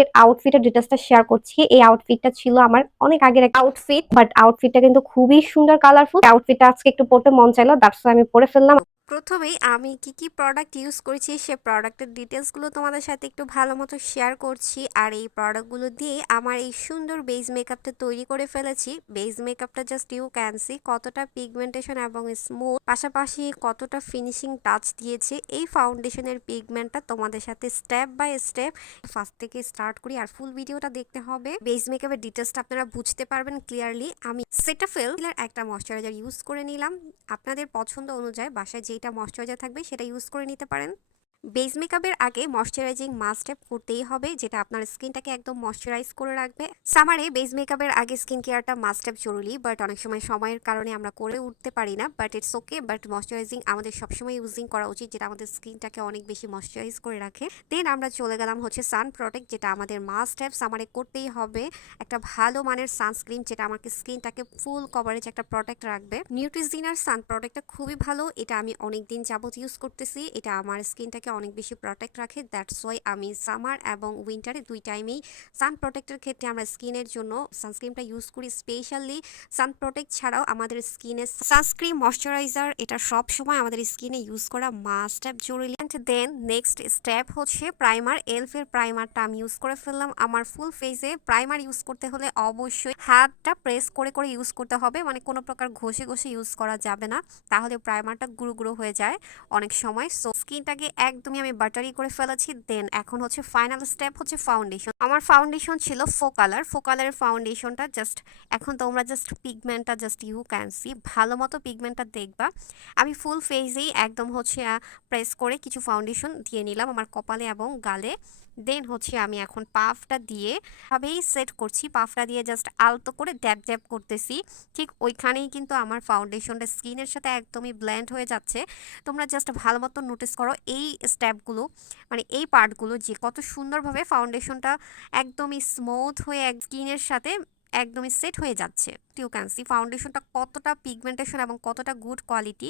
এর আউটফিটের ডিটেইলসটা শেয়ার করছি। এই আউটফিটটা ছিল আমার অনেক আগের একটা আউটফিট, বাট আউটফিটটা কিন্তু খুবই সুন্দর কালারফুল। আউটফিটটা আজকে একটু পরতে মন চাইলো, দ্যাটস ওয়াই আমি পরে ফেললাম। প্রথমেই আমি কি প্রোডাক্ট ইউজ করেছি সে প্রোডাক্টের ডিটেলসগুলো তোমাদের সাথে একটু ভালো মতো শেয়ার করছি। আর এই প্রোডাক্টগুলো দিয়ে আমার এই সুন্দর বেজ মেকআপটা তৈরি করে ফেলেছি। বেজ মেকআপটা জাস্ট ইউ ক্যান সি কতটা পিগমেন্টেশন এবং স্মুথ, পাশাপাশি কতটা ফিনিশিং টাচ দিয়েছে এই ফাউন্ডেশনের পিগমেন্টটা তোমাদের সাথে স্টেপ বাই স্টেপ ফার্স্ট থেকে স্টার্ট করি। আর ফুল ভিডিওটা দেখতে হবে, বেজ মেকআপের ডিটেলসটা আপনারা বুঝতে পারবেন ক্লিয়ারলি। আমি সেটাফিল একটা ময়শ্চারাইজার ইউজ করে নিলাম। আপনাদের পছন্দ অনুযায়ী বাসায় যেটা ময়শ্চারাইজার থাকবে সেটা ইউজ করে নিতে পারেন। বেস মেকআপের আগে ময়শ্চারাইজিং মাস্ট স্টেপ করতেই হবে, যেটা আপনার স্কিনটাকে একদম ময়শ্চারাইজ করে রাখবে। সামারে বেস মেকআপের আগে স্কিন কেয়ারটা মাস্ট স্টেপ জরুরি, বাট অনেক সময় সময়ের কারণে আমরা করে উঠতে পারি না, but it's okay. But moisturising আমাদের সবসময় ইউজিং করা উচিত, যেটা আমাদের স্কিনটাকে অনেক বেশি ময়শ্চারাইজ করে রাখে। দেন আমরা চলে গেলাম হচ্ছে সান প্রোটেক্ট, যেটা আমাদের মাস্ট স্টেপ সামারে করতেই হবে। একটা ভালো মানের সানস্ক্রিন, যেটা আমাকে স্কিনটাকে ফুল কভারেজ একটা প্রোটেক্ট রাখবে। নিউট্রিজিনার সান প্রোটেক্টটা খুবই ভালো, এটা আমি অনেক দিন যাবত ইউজ করতেছি। এটা আমার স্কিনটাকে অনেক বেশি প্রোটেক্ট রাখে, দ্যাটস ওয়াই আমি সামার এবং উইন্টারে দুই টাইমেই সান প্রোটেক্টের ক্ষেত্রে আমরা স্কিনের জন্য সানস্ক্রিনটা ইউজ করি। স্পেশালি সান প্রোটেক্ট ছাড়াও আমাদের স্কিনে সানস্ক্রিন ময়শ্চারাইজার এটা সব সময় আমাদের স্কিনে ইউজ করা মাস্ট স্টেপ জরুরি। অ্যান্ড দেন নেক্সট স্টেপ হচ্ছে প্রাইমার। এলফের প্রাইমারটা আমি ইউজ করে ফেললাম আমার ফুল ফেসে। প্রাইমার ইউজ করতে হলে অবশ্যই হাতটা প্রেস করে করে ইউজ করতে হবে, মানে কোনো প্রকার ঘষে ঘষে ইউজ করা যাবে না, তাহলে প্রাইমারটা গুঁড়ো গুঁড়ো হয়ে যায় অনেক সময়। সো স্কিনটাকে একদমই আমি বাটারি করে ফেলেছি। দেন এখন হচ্ছে ফাইনাল স্টেপ হচ্ছে ফাউন্ডেশন। আমার ফাউন্ডেশন ছিল ফোকালার ফাউন্ডেশনটা জাস্ট এখন তোমরা জাস্ট পিগমেন্টটা জাস্ট ইউ ক্যান সি ভালো মতো পিগমেন্টটা দেখবা। আমি ফুল ফেসেই একদম হচ্ছে প্রেস করে কিছু ফাউন্ডেশন দিয়ে নিলাম আমার কপালে এবং গালে। দেন হচ্ছে আমি এখন পাফটা দিয়ে ভাবেই সেট করছি, পাফটা দিয়ে জাস্ট আলতো করে ড্যাব ড্যাব করতেছি। ঠিক ওইখানেই কিন্তু আমার ফাউন্ডেশনটা স্কিনের সাথে একদমই ব্লেন্ড হয়ে যাচ্ছে। তোমরা জাস্ট ভালো মতো নোটিস করো এই স্টেপগুলো, মানে এই পার্টগুলো, যে কত সুন্দরভাবে ফাউন্ডেশনটা একদমই স্মুথ হয়ে স্কিনের সাথে একদমই সেট হয়ে যাচ্ছে। ইউ ক্যান সি ফাউন্ডেশনটা কতটা পিগমেন্টেশন এবং কতটা গুড কোয়ালিটি।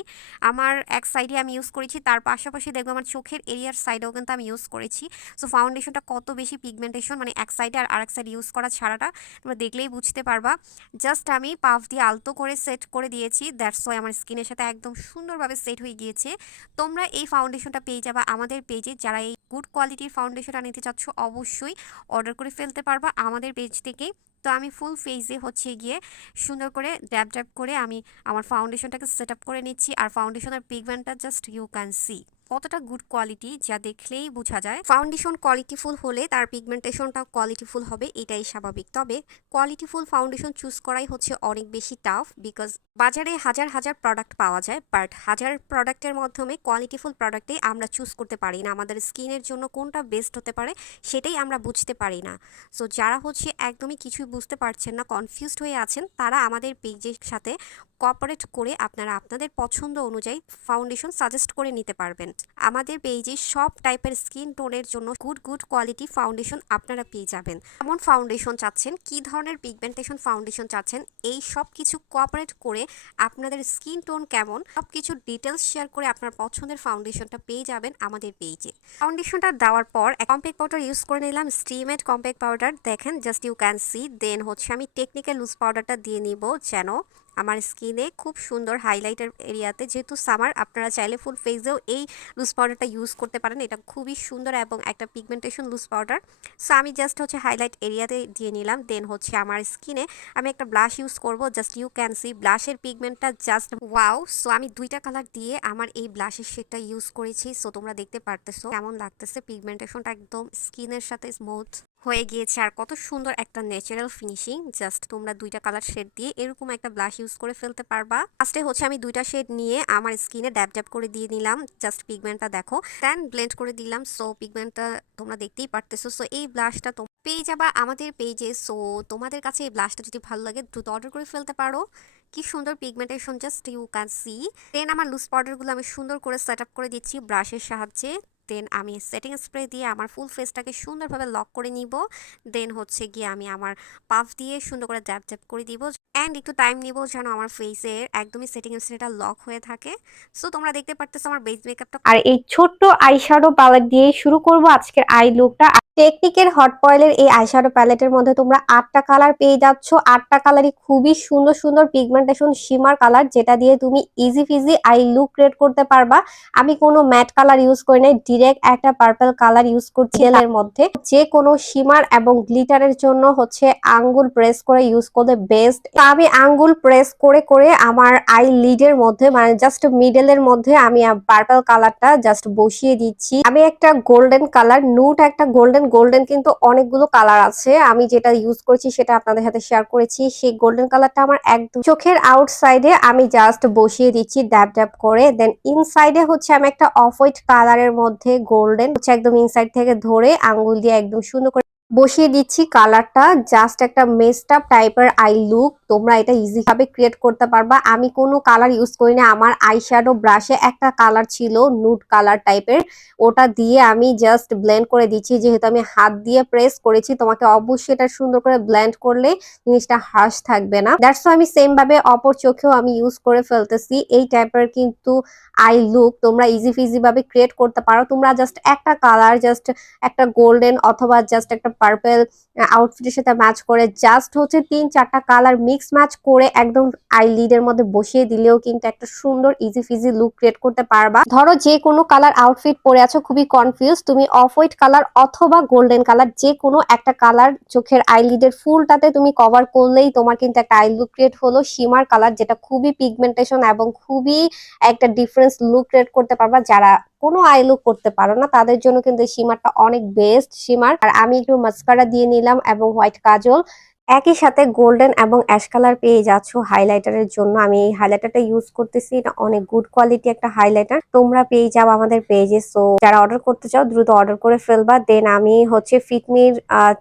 আমার এক সাইডে আমি ইউজ করেছি, তার পাশাপাশি দেখবো আমার চোখের এরিয়ার সাইডেও কিন্তু আমি ইউজ করেছি। সো ফাউন্ডেশনটা কত বেশি পিগমেন্টেশন, মানে এক সাইডে আর আরেক সাইড ইউজ করা ছাড়াটা তোমরা দেখলেই বুঝতে পারবা। জাস্ট আমি পাফ দিয়ে আলতো করে সেট করে দিয়েছি, দ্যাটস ওয়াই আমার স্কিনের সাথে একদম সুন্দরভাবে সেট হয়ে গিয়েছে। তোমরা এই ফাউন্ডেশনটা পেয়ে যাবা আমাদের পেজে। যারা এই গুড কোয়ালিটির ফাউন্ডেশনটা নিতে চাচ্ছ অবশ্যই অর্ডার করে ফেলতে পারবা আমাদের পেজ থেকে। তো আমি ফুল ফেসে হচ্ছে গিয়ে সুন্দর করে ড্যাব ড্যাব করে আমি আমার ফাউন্ডেশনটাকে সেট আপ করে নিচ্ছি। আর ফাউন্ডেশনের পিগমেন্টটা জাস্ট ইউ ক্যান সি কতটা গুড কোয়ালিটি, যা দেখলেই বোঝা যায়। ফাউন্ডেশন কোয়ালিটিফুল হলে তার পিগমেন্টেশনটাও কোয়ালিটিফুল হবে, এটাই স্বাভাবিক। তবে কোয়ালিটিফুল ফাউন্ডেশন চুজ করাই হচ্ছে অনেক বেশি টাফ, বিকজ বাজারে হাজার হাজার প্রোডাক্ট পাওয়া যায়, বাট হাজার প্রোডাক্টের মাধ্যমে কোয়ালিটিফুল প্রোডাক্টেই আমরা চুজ করতে পারি না। আমাদের স্কিনের জন্য কোনটা বেস্ট হতে পারে সেটাই আমরা বুঝতে পারি না। সো যারা হচ্ছে একদমই কিছুই বুঝতে পারছেন না, কনফিউজড হয়ে আছেন, তারা আমাদের পেজের সাথে কোঅপারেট করে আপনারা আপনাদের পছন্দ অনুযায়ী ফাউন্ডেশন সাজেস্ট করে নিতে পারবেন। আমাদের পেজে সব টাইপের স্কিন টোনের জন্য গুড কোয়ালিটি ফাউন্ডেশন আপনারা পেয়ে যাবেন। কেমন ফাউন্ডেশন চাচ্ছেন, কি ধরনের পিগমেন্টেশন ফাউন্ডেশন চাচ্ছেন, এই সব কিছু কোঅপারেট করে আপনাদের স্কিন টোন কেমন সব কিছু ডিটেলস শেয়ার করে আপনার পছন্দের ফাউন্ডেশনটা পেয়ে যাবেন আমাদের পেজে। ফাউন্ডেশনটা দেওয়ার পর কম্প্যাক্ট পাউডার ইউজ করে নিলাম, স্টিমেড কম্প্যাক্ট পাউডার, দেখেন জাস্ট ইউ ক্যান সি। দেন হচ্ছে আমি টেকনিক্যাল লুজ পাউডারটা দিয়ে নিব, যেন আমার স্কিনে খুব সুন্দর হাইলাইটার এরিয়াতে, যেহেতু সামার আপনারা চাইলে ফুল ফেসেও এই লুজ পাউডারটা ইউজ করতে পারেন। এটা খুবই সুন্দর এবং একটা পিগমেন্টেশন লুজ পাউডার। সো আমি জাস্ট হচ্ছে হাইলাইট এরিয়াতে দিয়ে নিলাম। দেন হচ্ছে আমার স্কিনে আমি একটা ব্লাশ ইউজ করব, জাস্ট ইউ ক্যান সি ব্লাশের পিগমেন্টটা জাস্ট ওয়াও। সো আমি দুইটা কালার দিয়ে আমার এই ব্লাশের শেডটা ইউজ করেছি। সো তোমরা দেখতে পারতেছো কেমন লাগতেছে, পিগমেন্টেশনটা একদম স্কিনের সাথে স্মুথ হয়ে গিয়েছে আর কত সুন্দর একটা ন্যাচারাল ফিনিশিং। জাস্ট তোমরা দুইটা কালার শেড দিয়ে এরকম একটা ব্লাশ ইউজ করে ফেলতে পারবা। ফার্স্টে হচ্ছে আমি দুইটা শেড নিয়ে আমার স্কিনে ড্যাব ড্যাব করে দিয়ে নিলাম, জাস্ট পিগমেন্টটা দেখো, দেন ব্লেন্ড করে দিলাম। সো পিগমেন্টটা তোমরা দেখতেই পারতেছো। সো এই ব্লাশটা তোমরা পেয়ে যাবা আমাদের পেজে। সো তোমাদের কাছে এই ব্লাশটা যদি ভালো লাগে দ্রুত অর্ডার করে ফেলতে পারো। কি সুন্দর pigmentation, just you can see. Then আমার লুজ পাউডারগুলো আমি সুন্দর করে সেট আপ করে দিচ্ছি ব্রাশের সাহায্যে। দেন আমি সেটিং স্প্রে দিয়ে আমার ফুল ফেসটাকে সুন্দরভাবে লক করে নিব। দেন হচ্ছে গিয়ে আমি আমার পাফ দিয়ে সুন্দর করে ড্যাপ ড্যাপ করে দিব অ্যান্ড একটু টাইম নিব যেন আমার ফেসের একদমই সেটিং স্প্রেটা লক হয়ে থাকে। সো তোমরা দেখতে পারতেছো আমার বেস মেকআপটা। আর এই ছোট্ট আইশ্যাডো প্যালেট দিয়ে শুরু করব আজকের আই লুকটা। টেকনিকের হট পয়েলের এই আইশ্যাডো প্যালেটের মধ্যে তোমরা 8টা কালার পেয়ে যাচ্ছ। 8টা কালারই খুবই সুন্দর সুন্দর পিগমেন্টেশন শিমার কালার, যেটা দিয়ে তুমি easy Fiji I look create করতে পারবা। আমি কোনো ম্যাট কালার ইউজ করি নাই, ডিরেক্ট একটা পার্পল কালার ইউজ করছি এর মধ্যে। যে কোনো শিমার এবং গ্লিটারের জন্য হচ্ছে আঙ্গুল প্রেস করে ইউজ করলে বেস্ট। আমি আঙ্গুল প্রেস করে করে আমার আই লিডের মধ্যে, মানে জাস্ট মিডলের মধ্যে আমি পার্পল কালারটা জাস্ট বসিয়ে দিচ্ছি। আমি একটা গোল্ডেন কালার, নুট একটা গোল্ডেন কিন্তু অনেকগুলো কালার আছে, আমি যেটা ইউজ করছি সেটা আপনাদের সাথে শেয়ার করেছি। সেই গোল্ডেন কালারটা আমার একদম চোখের আউটসাইডে আমি জাস্ট বসিয়ে দিচ্ছি ড্যাব ড্যাব করে। দেন ইনসাইডে হচ্ছে আমি একটা অফ হোয়াইট কালারের মধ্যে গোল্ডেন হচ্ছে একদম ইনসাইড থেকে ধরে আঙ্গুল দিয়ে একদম সুন্দর করে বসিয়ে দিচ্ছি কালারটা। জাস্ট একটা মেসড আপ টাইপের আই লুক তোমরা এটা ইজি ভাবে ক্রিয়েট করতে পারবা। আমি কোনো কালার ইউজ করি না, আমার আই শ্যাডো ব্রাশে একটা কালার ছিল নুড কালার টাইপের, ওটা দিয়ে আমি জাস্ট ব্লেন্ড করে দিচ্ছি। যেহেতু আমি হাত দিয়ে প্রেস করেছি, তোমাকে অবশ্যই এটা সুন্দর করে ব্লেন্ড করলে জিনিসটা হার্শ থাকবে না। দ্যাটস আমি সেম ভাবে অপর চোখেও আমি ইউজ করে ফেলতেছি। এই টাইপের কিন্তু আই লুক তোমরা ইজি ফিজি ভাবে ক্রিয়েট করতে পারো। তোমরা জাস্ট একটা কালার, জাস্ট একটা গোল্ডেন অথবা জাস্ট একটা পার্পল আউটফিটের সাথে ম্যাচ করে জাস্ট হচ্ছে 3-4টা কালার মিক্স ম্যাচ করে একদম আই লিডের মধ্যে বসিয়ে দিলেও কিন্তু একটা সুন্দর ইজি ফিজি লুক ক্রিয়েট করতে পারবা। ধরো যে কোনো কালার আউটফিট পরে আছো, খুবই কনফিউজ, তুমি অফ হোয়াইট কালার অথবা গোল্ডেন কালার যে কোনো একটা কালার চোখের আই লিডের ফুলটাতে তুমি কভার করলেই তোমার কিন্তু একটা আই লুক ক্রিয়েট হলো। শিমার কালার, যেটা খুবই পিগমেন্টেশন এবং খুবই একটা ডিফারেন্স লুক ক্রিয়েট করতে পারবা। যারা কোনো আই লুক করতে পারো না তাদের জন্য কিন্তু এই শিমারটা অনেক বেস্ট শিমার। আর আমি একটু মাস্কারা দিয়ে নিলাম এবং হোয়াইট কাজল, একই সাথে গোল্ডেন এবং অ্যাশ কালার পেয়ে যাচ্ছ হাইলাইটারের জন্য। আমি এই হাইলাইটারটা ইউজ করতেছি, এটা অনেক গুড কোয়ালিটি একটা হাইলাইটার, তোমরা পেয়ে যাও আমাদের পেজে। সো যারা অর্ডার করতে চাও দ্রুত অর্ডার করে ফেলবা। দেন আমি হচ্ছে ফিটমির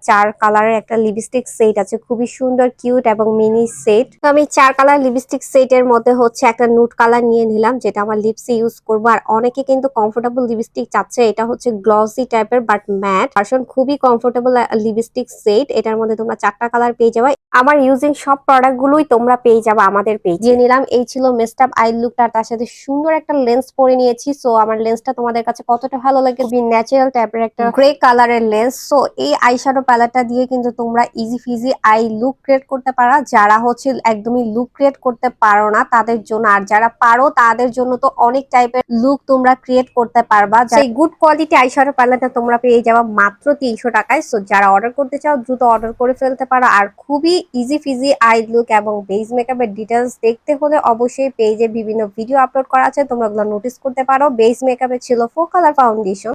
4 কালারের একটা লিপস্টিক সেট আছে, খুবই সুন্দর কিউট এবং মিনি সেট। তো আমি 4 কালার লিপস্টিক সেটের মধ্যে হচ্ছে একটা নুট কালার নিয়ে নিলাম, যেটা আমার লিপসে ইউজ করবো। আর অনেকে কিন্তু কমফোর্টেবল লিপস্টিক চাচ্ছে, এটা হচ্ছে গ্লসি টাইপের বাট ম্যাট ভার্সন, খুবই কমফোর্টেবল লিপস্টিক সেট। এটার মধ্যে তোমরা 4টা কালার পেয়ে যাবে। আমার ইউজিং সব প্রোডাক্ট গুলোই তোমরা পেয়ে যাবে আমাদের পেজে। নিলাম এই ছিল মেস্ট আপ আই লুকটা, তার সাথে সুন্দর একটা লেন্স পরে নিয়েছি। সো আমার লেন্সটা তোমাদের কাছে কতটা ভালো লাগে, ন্যাচারাল টাইপের একটা গ্রে কালারের লেন্স। সো এই আইশ্যাডো প্যালেটটা দিয়ে কিন্তু তোমরা easy Fiji I look create করতে পারো, যারা হচ্ছে একদমই লুক ক্রিয়েট করতে পারো না তাদের জন্য। আর যারা পারো তাদের জন্য তো অনেক টাইপের লুক তোমরা ক্রিয়েট করতে পারবা। সেই গুড কোয়ালিটি আইশ্যাডো প্যালেটটা তোমরা পেয়ে যাবা মাত্র 300 টাকায়। সো যারা অর্ডার করতে চাও দ্রুত অর্ডার করে ফেলতে পারো। আর খুবই ইজি ফিজি আই লুক এবং বেস মেকআপের ডিটেলস দেখতে হলে অবশ্যই পেজে বিভিন্ন ভিডিও আপলোড করা আছে, তোমরা ওগুলো নোটিস করতে পারো। বেস মেকআপে ছিল 4 কালার ফাউন্ডেশন,